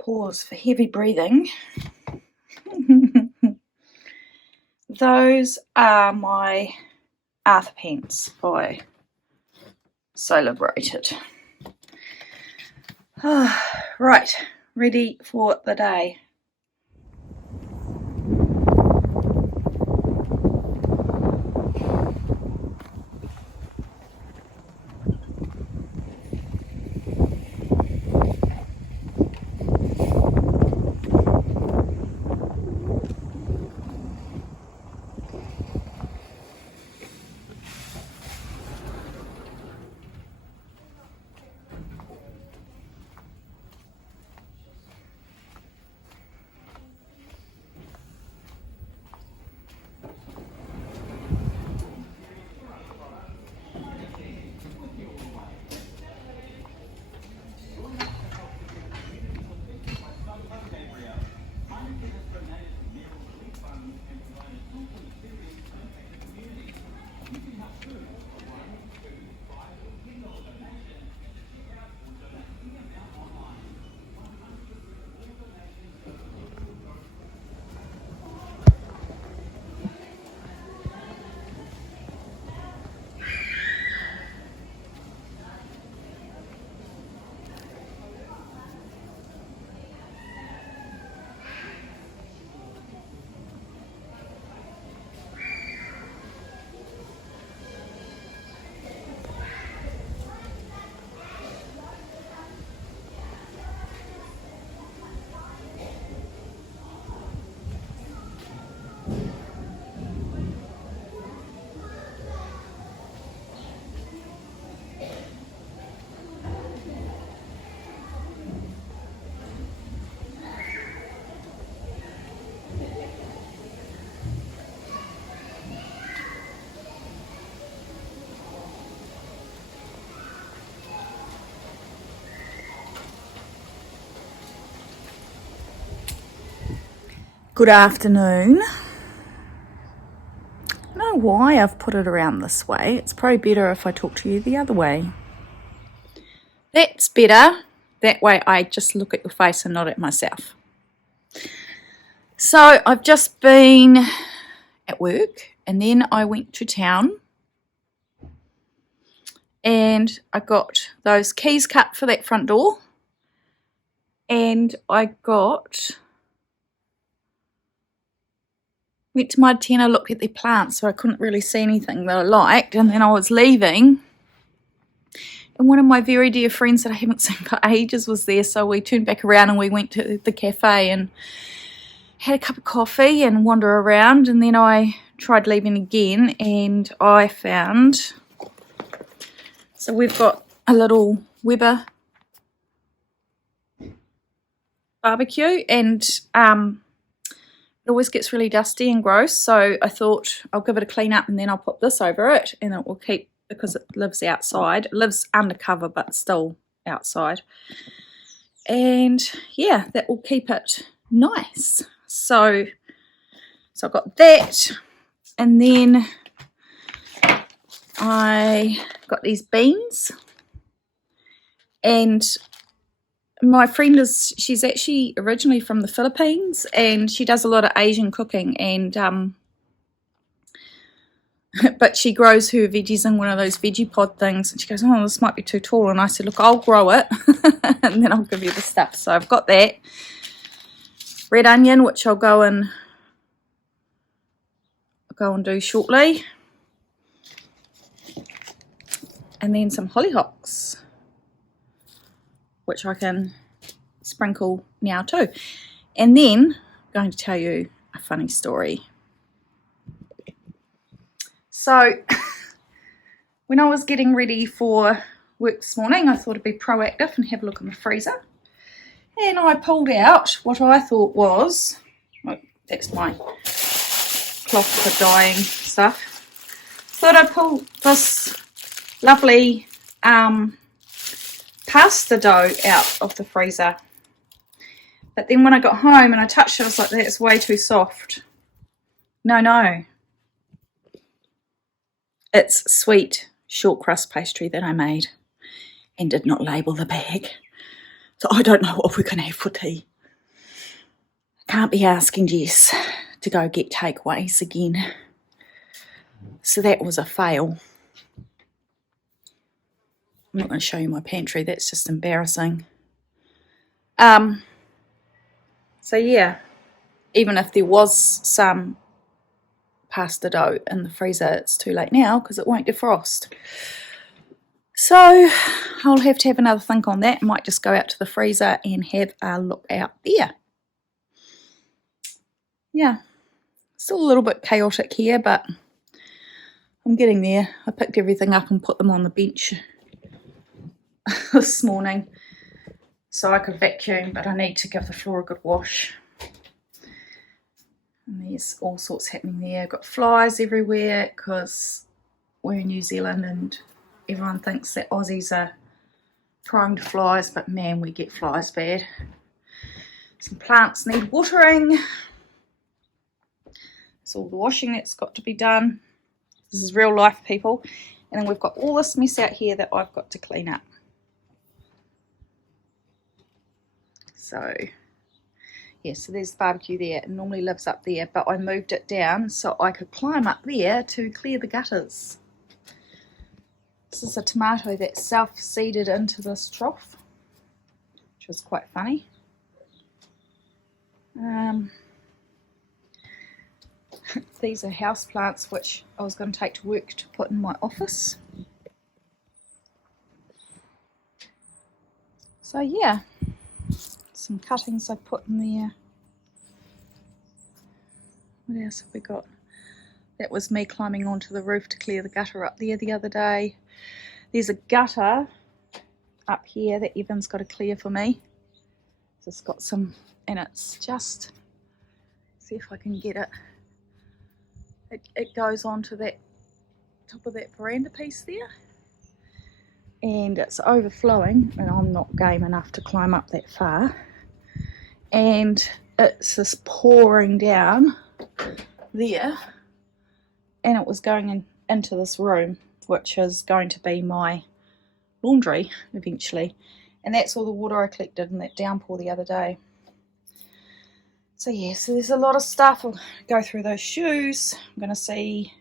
Pause for heavy breathing. Those are my Arthur pens by Solar Braided. Right, ready for the day. Good afternoon. I don't know why I've put it around this way. It's probably better if I talk to you the other way. That's better. That way I just look at your face and not at myself. So I've just been at work and then I went to town and I got those keys cut for that front door and I went to Mud Tent, I looked at their plants so I couldn't really see anything that I liked, and then I was leaving and one of my very dear friends that I haven't seen for ages was there, so we turned back around and we went to the cafe and had a cup of coffee and wander around, and then I tried leaving again and I found, so we've got a little Weber barbecue and it always gets really dusty and gross, so I thought I'll give it a clean up and then I'll put this over it and it will keep, because it lives outside, it lives undercover but still outside, and yeah, that will keep it nice. So I got that, and then I got these beans, and my friend she's actually originally from the Philippines and she does a lot of Asian cooking, and but she grows her veggies in one of those veggie pod things, and she goes, oh, this might be too tall, and I said, look, I'll grow it and then I'll give you the stuff. So I've got that red onion, which I'll go and do shortly, and then some hollyhocks, which I can sprinkle now too. And then I'm going to tell you a funny story. So when I was getting ready for work this morning, I thought I'd be proactive and have a look in the freezer. And I pulled out what I thought was, that's my cloth for dyeing stuff. Thought I'd pull this lovely pasta dough out of the freezer, but then when I got home and I touched it, I was like, that's way too soft. No, it's sweet short crust pastry that I made and did not label the bag, so I don't know what we're going to have for tea. Can't be asking Jess to go get takeaways again. So that was a fail. I'm not going to show you my pantry, that's just embarrassing. So yeah, even if there was some pasta dough in the freezer, it's too late now because it won't defrost. So I'll have to have another think on that. I might just go out to the freezer and have a look out there. Yeah, still a little bit chaotic here, but I'm getting there. I picked everything up and put them on the bench this morning so I could vacuum, but I need to give the floor a good wash. And there's all sorts happening there. I've got flies everywhere because we're in New Zealand and everyone thinks that Aussies are prone to flies, but man, we get flies bad. Some plants need watering. It's all the washing that's got to be done. This is real life, people. And then we've got all this mess out here that I've got to clean up. So, yeah, so there's the barbecue there. It normally lives up there, but I moved it down so I could climb up there to clear the gutters. This is a tomato that self-seeded into this trough, which was quite funny. These are house plants which I was going to take to work to put in my office. So yeah, some cuttings I put in there. What else have we got? That was me climbing onto the roof to clear the gutter up there the other day. There's a gutter up here that Evan's got to clear for me. So it's got some, and it's just, see if I can get it. It goes onto that top of that veranda piece there. And it's overflowing, and I'm not game enough to climb up that far. And it's just pouring down there. And it was going into this room, which is going to be my laundry eventually. And that's all the water I collected in that downpour the other day. So yeah, so there's a lot of stuff. I'll go through those shoes. I'm going to see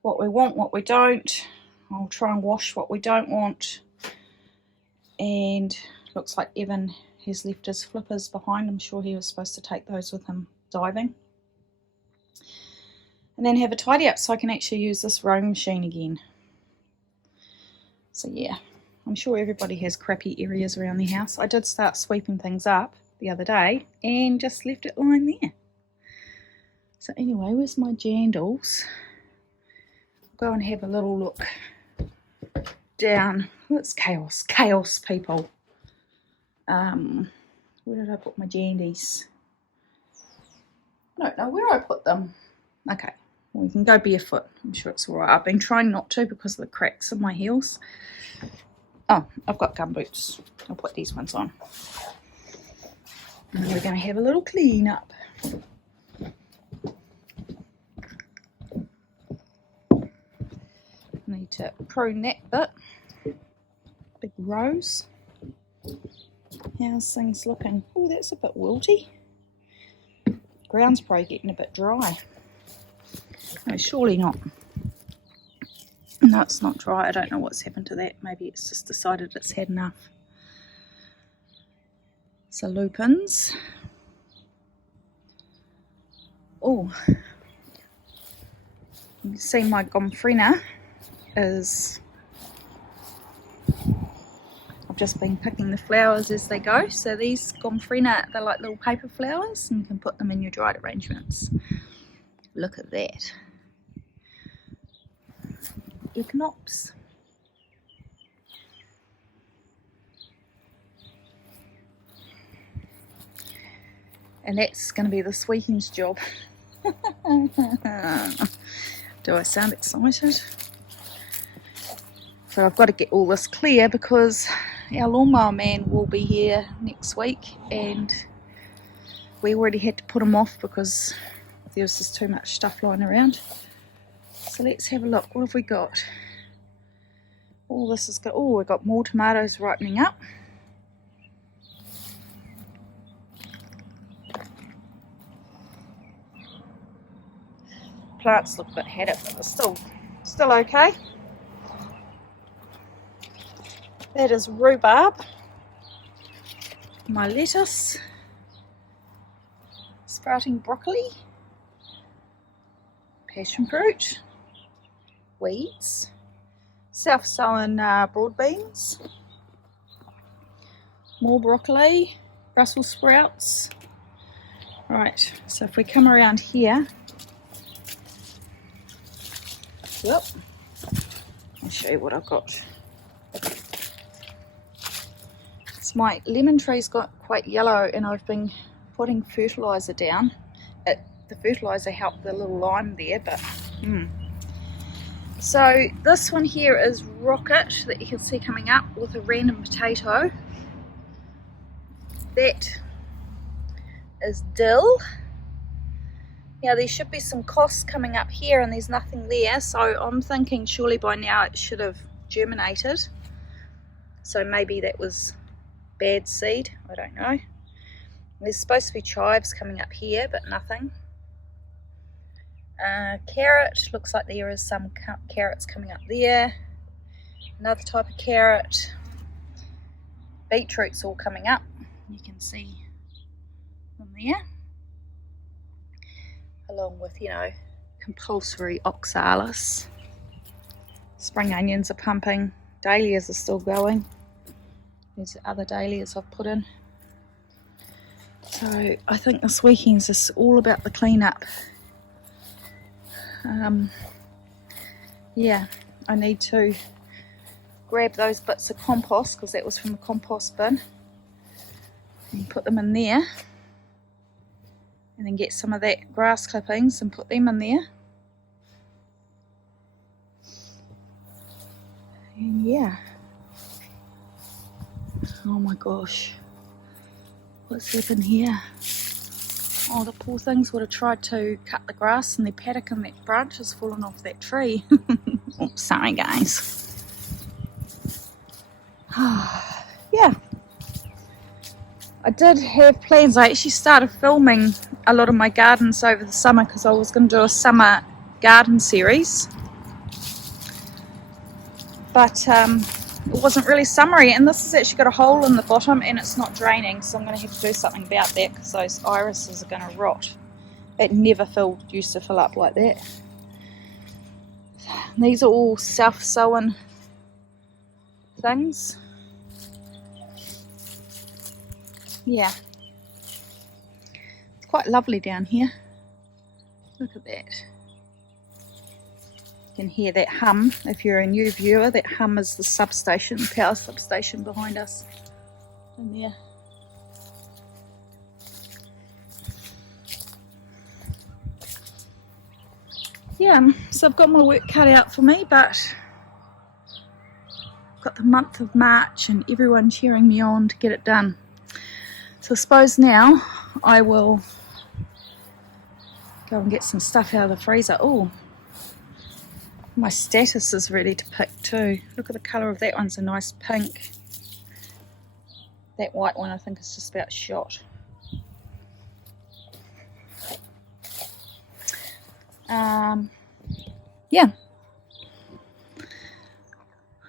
what we want, what we don't. I'll try and wash what we don't want. And looks like Evan has left his flippers behind. I'm sure he was supposed to take those with him diving. And then have a tidy up so I can actually use this rowing machine again. So yeah, I'm sure everybody has crappy areas around their house. I did start sweeping things up the other day and just left it lying there. So anyway, where's my jandals? I'll go and have a little look down. It's chaos, people. Where did I put my jandies? I don't know where I put them. Okay, well, you can go barefoot. I'm sure it's all right. I've been trying not to because of the cracks in my heels. Oh, I've got gumboots. I'll put these ones on. And we're going to have a little clean up. Need to prune that bit. Big rose. How's things looking? Oh, that's a bit wilty. Ground's probably getting a bit dry. No, surely not. No, it's not dry. I don't know what's happened to that. Maybe it's just decided it's had enough. So lupins. Oh, you can see my gomphrena is, I've just been picking the flowers as they go. So these gomphrena, they're like little paper flowers and you can put them in your dried arrangements. Look at that. Echinops. And that's going to be this weekend's job. Do I sound excited? So I've got to get all this clear because our lawnmower man will be here next week and we already had to put him off because there was just too much stuff lying around. So let's have a look. What have we got? All this is good. Oh, we've got more tomatoes ripening up. plants look a bit had it, but they're still okay. That is rhubarb. My lettuce. Sprouting broccoli. Passion fruit. Weeds. Self-sown broad beans. More broccoli. Brussels sprouts. Right, so if we come around here, yep, I'll show you what I've got. My lemon tree's got quite yellow and I've been putting fertiliser down. The fertiliser helped the little lime there, but So this one here is rocket that you can see coming up with a random potato. That is dill. Now there should be some costs coming up here and there's nothing there, so I'm thinking surely by now it should have germinated. So maybe that was bad seed, I don't know. There's supposed to be chives coming up here, but nothing. Carrot, looks like there is some carrots coming up there. Another type of carrot. Beetroot's all coming up, you can see them there. Along with, you know, compulsory oxalis. Spring onions are pumping. Dahlias are still going. There's other dahlias I've put in. So I think this weekend's just all about the cleanup. Yeah, I need to grab those bits of compost because that was from the compost bin and put them in there, and then get some of that grass clippings and put them in there. And yeah. Oh my gosh, what's happened here? Oh, the poor things would have tried to cut the grass in their paddock and that branch has fallen off that tree. Oh, sorry guys. Yeah, I did have plans. I actually started filming a lot of my gardens over the summer because I was going to do a summer garden series, but it wasn't really summery, and this has actually got a hole in the bottom and it's not draining, so I'm going to have to do something about that because those irises are going to rot. It never used to fill up like that. These are all self-sown things. Yeah, it's quite lovely down here. Look at that. You can hear that hum if you're a new viewer. That hum is the substation, the power substation behind us in there. Yeah, so I've got my work cut out for me, but I've got the month of March and everyone cheering me on to get it done. So I suppose now I will go and get some stuff out of the freezer. Oh, my status is ready to pick too. Look at the colour of that one's a nice pink. That white one I think is just about shot. Yeah.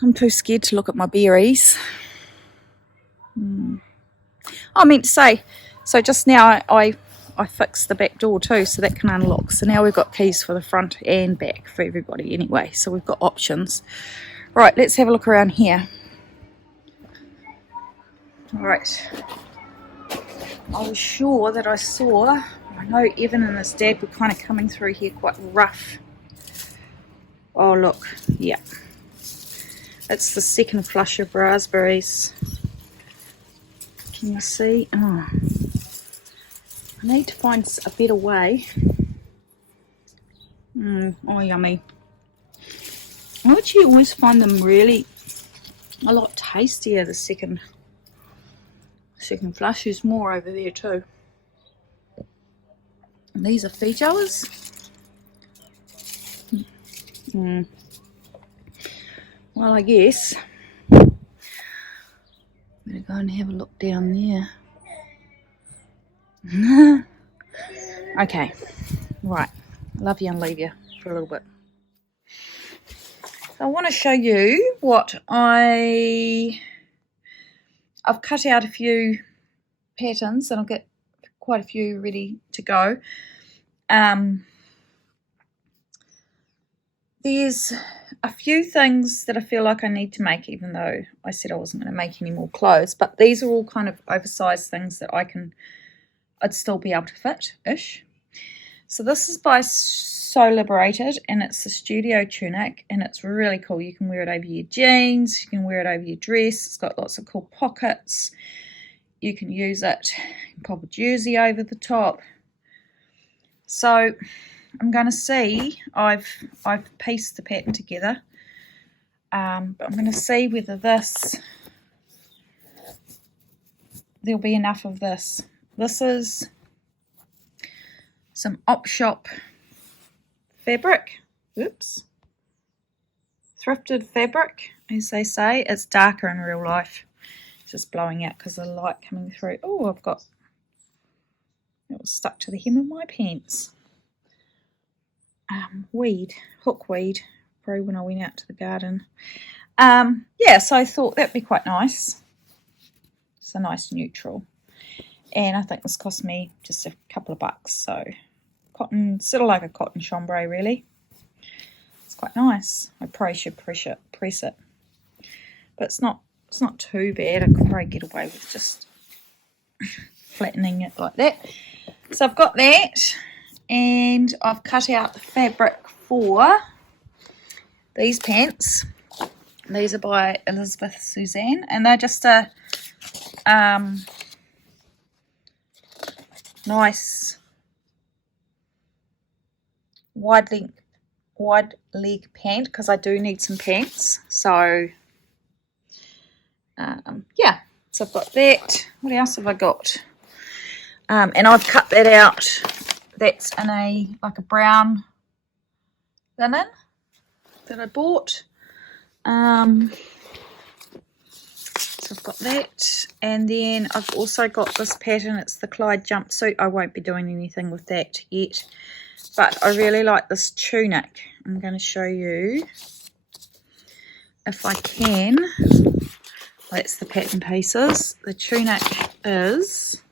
I'm too scared to look at my berries. I meant to say, so just now I fixed the back door too, so that can unlock. So now we've got keys for the front and back for everybody anyway, so we've got options. Right, let's have a look around here. Alright, I was sure that I know Evan and his dad were kind of coming through here quite rough. Oh look, yeah, it's the second flush of raspberries. Can you see? Oh, I need to find a better way. Oh yummy. I actually always find them really a lot tastier, the second flush. There's more over there too. And these are feijoas. Well, I guess I'm gonna go and have a look down there. Okay, right, love you and leave you. for a little bit. So I want to show you what I've cut out a few patterns, and I'll get quite a few ready to go. There's a few things that I feel like I need to make, even though I said I wasn't going to make any more clothes, but these are all kind of oversized things that I'd still be able to fit-ish. So this is by So Liberated, and it's a studio tunic, and it's really cool. You can wear it over your jeans, you can wear it over your dress. It's got lots of cool pockets. You can use it, you can pop a jersey over the top. So I'm going to see, I've pieced the pattern together, but I'm going to see whether there'll be enough of this. This is some op shop fabric, thrifted fabric, as they say. It's darker in real life, just blowing out because of the light coming through. Oh, it was stuck to the hem of my pants. Hookweed, probably when I went out to the garden. Yeah, so I thought that'd be quite nice. It's a nice neutral, and I think this cost me just a couple of bucks. So cotton, sort of like a cotton chambray, really. It's quite nice. I probably should press it, but it's not too bad. I could probably get away with just flattening it like that. So I've got that, and I've cut out the fabric for these pants. These are by Elizabeth Suzanne, and they're just a nice wide leg pant, because I do need some pants. So yeah, so I've got that. What else have I got? And I've cut that out. That's in like a brown linen that I bought. So I've got that, and then I've also got this pattern. It's the Clyde jumpsuit. I won't be doing anything with that yet, but I really like this tunic. I'm going to show you if I can. That's the pattern pieces. The tunic is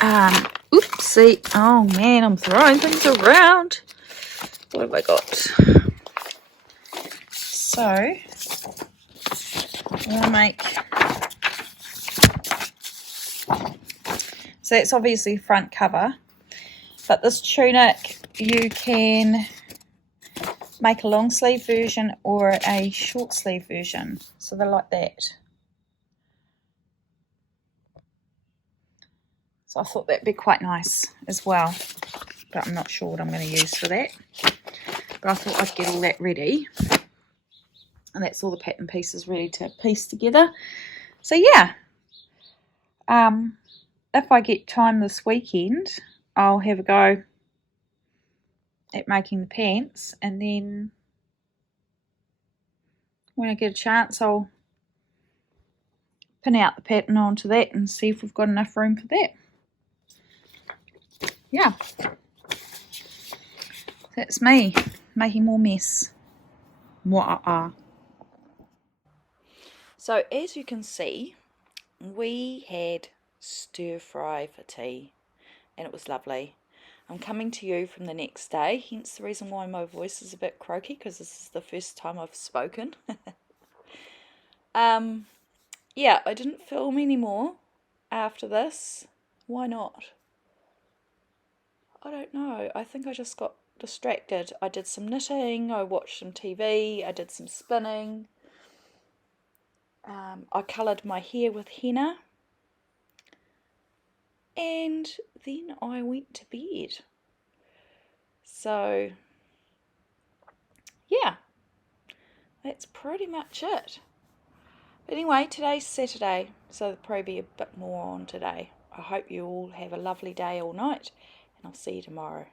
oopsie, oh man, I'm throwing things around. What have I got? So I'm going to make, so that's obviously front cover, but this tunic you can make a long sleeve version or a short sleeve version, so they're like that. So I thought that'd be quite nice as well, but I'm not sure what I'm going to use for that. But I thought I'd get all that ready, and that's all the pattern pieces ready to piece together. So yeah, if I get time this weekend, I'll have a go at making the pants, and then when I get a chance, I'll pin out the pattern onto that and see if we've got enough room for that. Yeah, that's me making more mess. So as you can see, we had stir fry for tea, and it was lovely. I'm coming to you from the next day, hence the reason why my voice is a bit croaky, because this is the first time I've spoken. Yeah, I didn't film anymore after this. Why not? I don't know. I think I just got distracted. I did some knitting, I watched some TV, I did some spinning. I coloured my hair with henna. And then I went to bed. So, yeah, that's pretty much it. But anyway, today's Saturday, so there'll probably be a bit more on today. I hope you all have a lovely day or night, and I'll see you tomorrow.